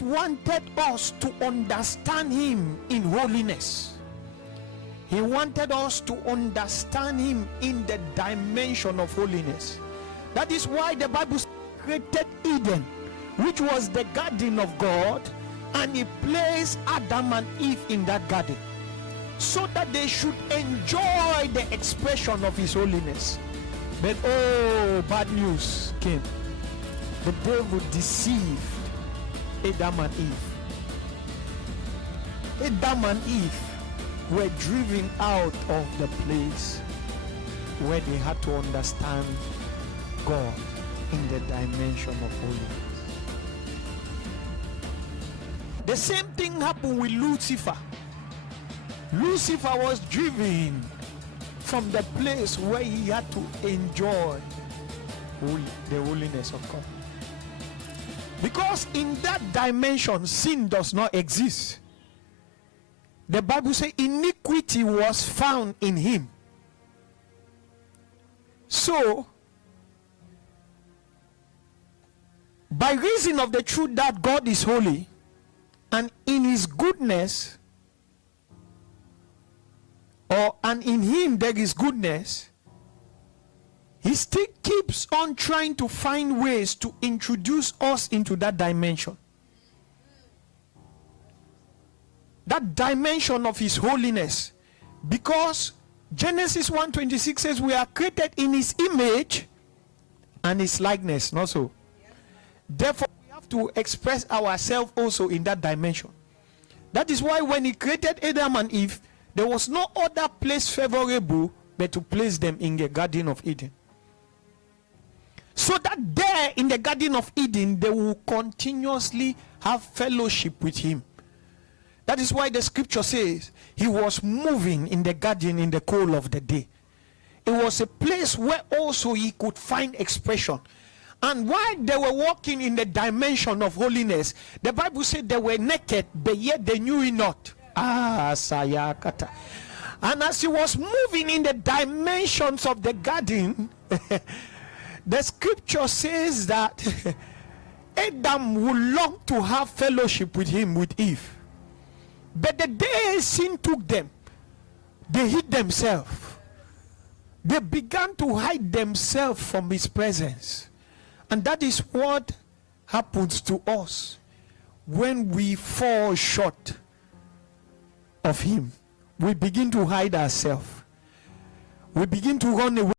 God wanted us to understand him in holiness. He wanted us to understand him in the dimension of holiness. That is why the Bible created Eden, which was the garden of God, and he placed Adam and Eve in that garden so that they should enjoy the expression of his holiness. But oh, bad news came. The devil deceived Adam and Eve. Adam and Eve were driven out of the place where they had to understand God in the dimension of holiness. The same thing happened with Lucifer. Lucifer was driven from the place where he had to enjoy the holiness of God. Because in that dimension, sin does not exist. The Bible says iniquity was found in him. So, by reason of the truth that God is holy, and in his goodness, and in him there is goodness, he still keeps on trying to find ways to introduce us into that dimension. That dimension of his holiness. Because Genesis 1:26 says we are created in his image and his likeness, not so. Therefore, we have to express ourselves also in that dimension. That is why when he created Adam and Eve, there was no other place favorable but to place them in the Garden of Eden. So that there in the Garden of Eden, they will continuously have fellowship with him. That is why the scripture says he was moving in the garden in the cool of the day. It was a place where also he could find expression. And while they were walking in the dimension of holiness, the Bible said they were naked, but yet they knew it not. Sayakata. And as he was moving in the dimensions of the garden, the scripture says that Adam would long to have fellowship with him, with Eve. But the day sin took them, they hid themselves. They began to hide themselves from his presence. And that is what happens to us when we fall short of him. We begin to hide ourselves. We begin to run away.